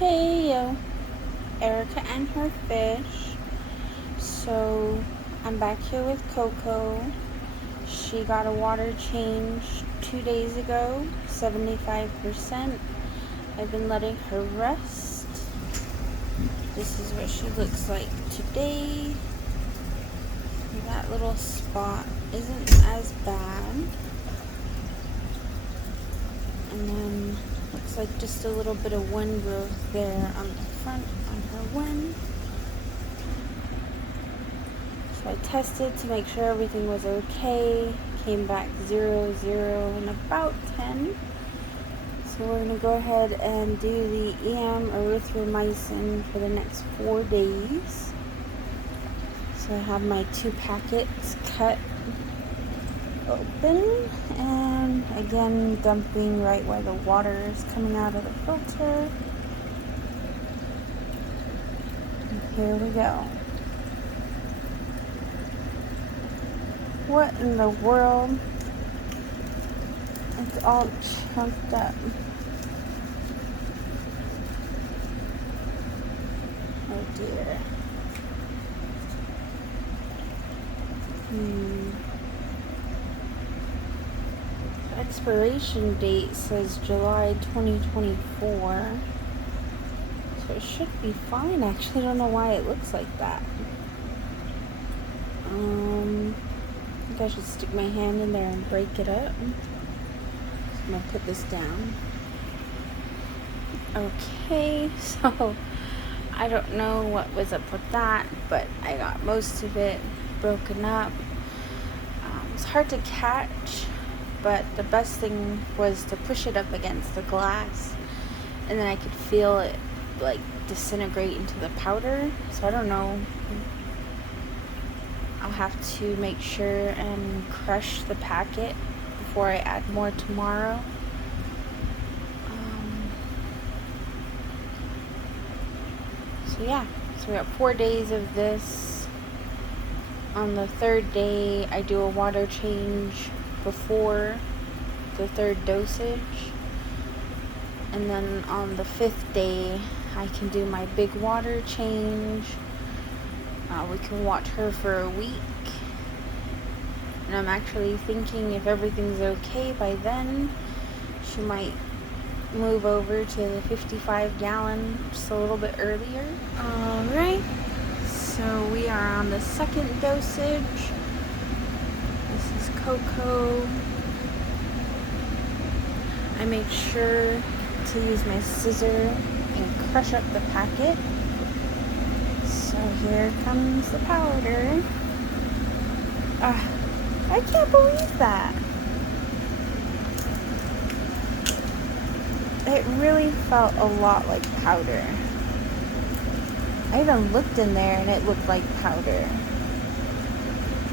Hey, Erica and her fish. So, I'm back here with Coco. She got a water change 2 days ago, 75%. I've been letting her rest. This is what she looks like today. That little spot isn't as bad. And then looks like just a little bit of wind growth there on the front on her wen. So I tested to make sure everything was okay. Came back 0, 0, and about 10. So we're going to go ahead and do the EM Erythromycin for the next 4 days. So I have my 2 packets cut open, and again dumping right where the water is coming out of the filter. And here we go. What in the world? It's all chunked up. Oh dear. The expiration date says July 2024. So it should be fine. I actually don't know why it looks like that. I think I should stick my hand in there and break it up. So I'm gonna put this down. Okay, so I don't know what was up with that, but I got most of it broken up. It's hard to catch, but the best thing was to push it up against the glass, and then I could feel it like disintegrate into the powder. So I don't know. I'll have to make sure and crush the packet before I add more tomorrow. So yeah, so we got 4 days of this. On the 3rd day, I do a water change before the 3rd dosage. And then on the 5th day, I can do my big water change. We can watch her for a week. And I'm actually thinking if everything's okay by then, she might move over to the 55 gallon just a little bit earlier. Alright, so we are on the 2nd dosage. This is Coco. I make sure to use my scissor and crush up the packet. So here comes the powder. I can't believe that. It really felt a lot like powder. I even looked in there and it looked like powder.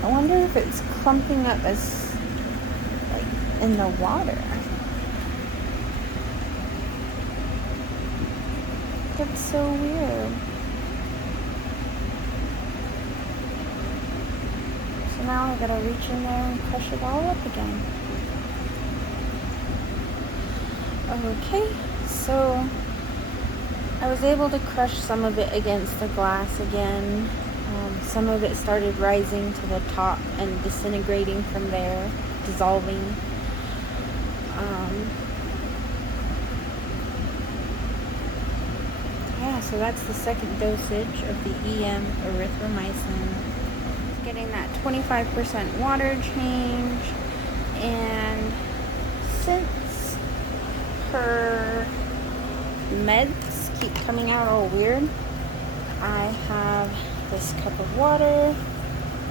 I wonder if it's clumping up as like in the water. That's so weird. So now I gotta reach in there and crush it all up again. Okay, so I was able to crush some of it against the glass again. Some of it started rising to the top and disintegrating from there, dissolving. Yeah, so that's the 2nd dosage of the EM Erythromycin. Getting that 25% water change, and since her meds keep coming out all weird, I have this cup of water,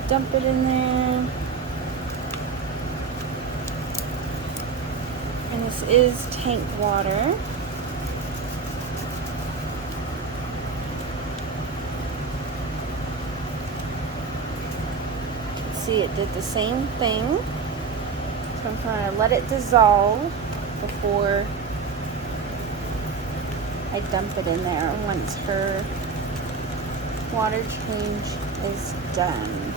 dump it in there, and this is tank water. See, it did the same thing. So I'm trying to let it dissolve before I dump it in there once her water change is done.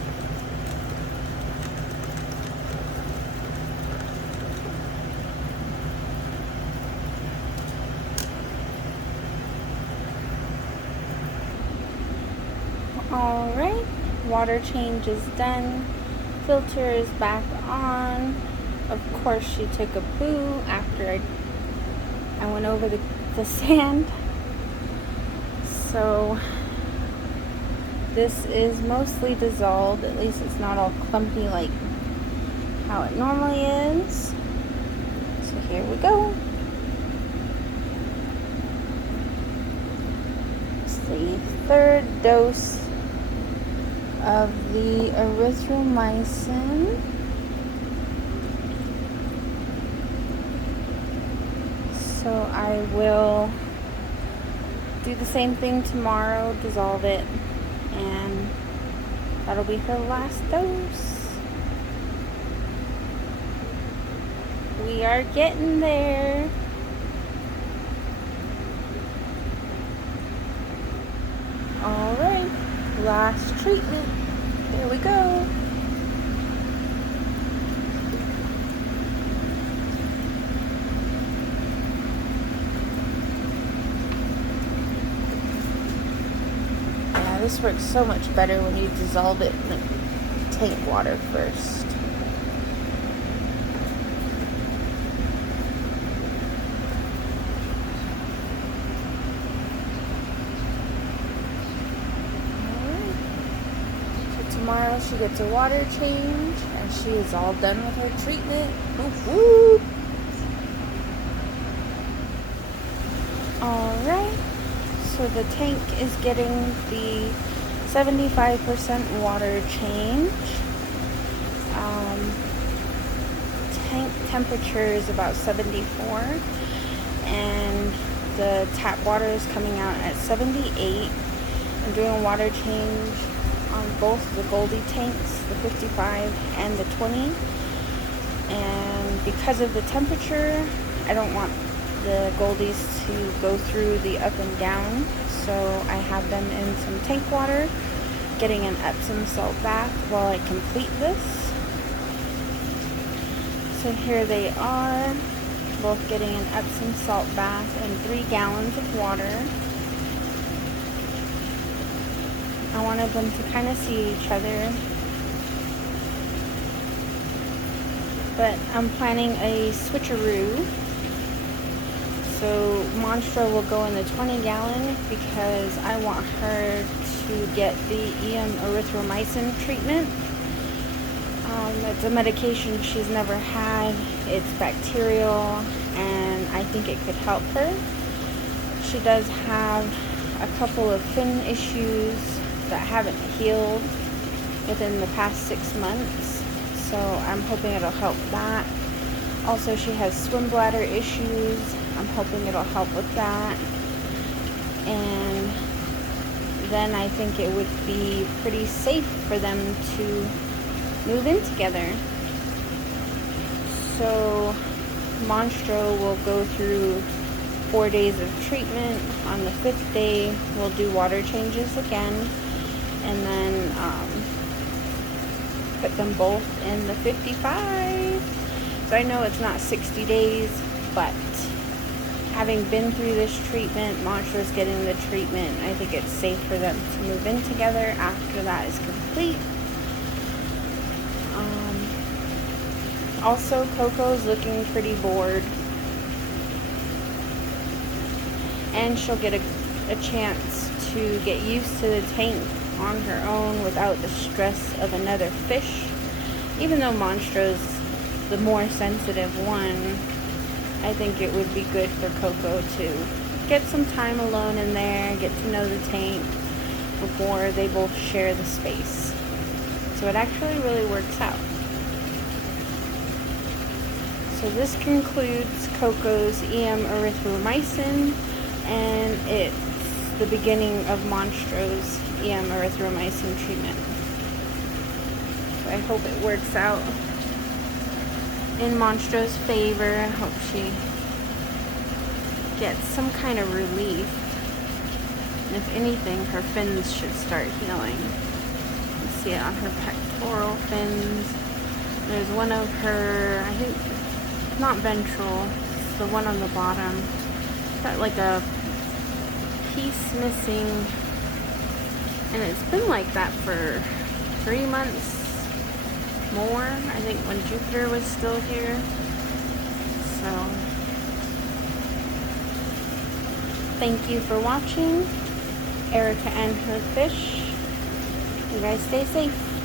Alright, water change is done. Filter is back on. Of course, she took a poo after I went over the sand. So this is mostly dissolved. At least it's not all clumpy like how it normally is. So here we go. It's the third dose of the erythromycin. So I will do the same thing tomorrow, dissolve it, and that'll be her last dose. We are getting there. Alright, last treatment. There we go. Yeah, this works so much better when you dissolve it in the tank water first. Tomorrow she gets a water change and she is all done with her treatment. Woo-hoo. Alright, so the tank is getting the 75% water change. Tank temperature is about 74 and the tap water is coming out at 78. I'm doing a water change on both the Goldie tanks, the 55 and the 20, and because of the temperature I don't want the Goldies to go through the up and down, so I have them in some tank water getting an Epsom salt bath while I complete this. So here they are, both getting an Epsom salt bath and 3 gallons of water. I wanted them to kind of see each other, but I'm planning a switcheroo. So Monstro will go in the 20 gallon because I want her to get the erythromycin treatment. It's a medication she's never had. It's bacterial and I think it could help her. She does have a couple of fin issues that haven't healed within the past 6 months, so I'm hoping it'll help that. Also, she has swim bladder issues. I'm hoping it'll help with that. And then I think it would be pretty safe for them to move in together. So Monstro will go through 4 days of treatment. On the 5th day, we'll do water changes again, and then put them both in the 55. So I know it's not 60 days, but having been through this treatment, Monstro's getting the treatment, I think it's safe for them to move in together after that is complete. Also, Coco's looking pretty bored, and she'll get a chance to get used to the tank on her own without the stress of another fish. Even though Monstro's the more sensitive one, I think it would be good for Coco to get some time alone in there, get to know the tank before they both share the space. So it actually really works out. So this concludes Coco's erythromycin, and it's the beginning of Monstro's erythromycin treatment. So I hope it works out in Monstro's favor. I hope she gets some kind of relief. And if anything, her fins should start healing. You can see it on her pectoral fins. There's one of her, I think, not ventral, it's the one on the bottom. Got like a piece missing And it's been like that for 3 months more, I think, when Jupiter was still here. So, thank you for watching. Erica and her fish. You guys stay safe.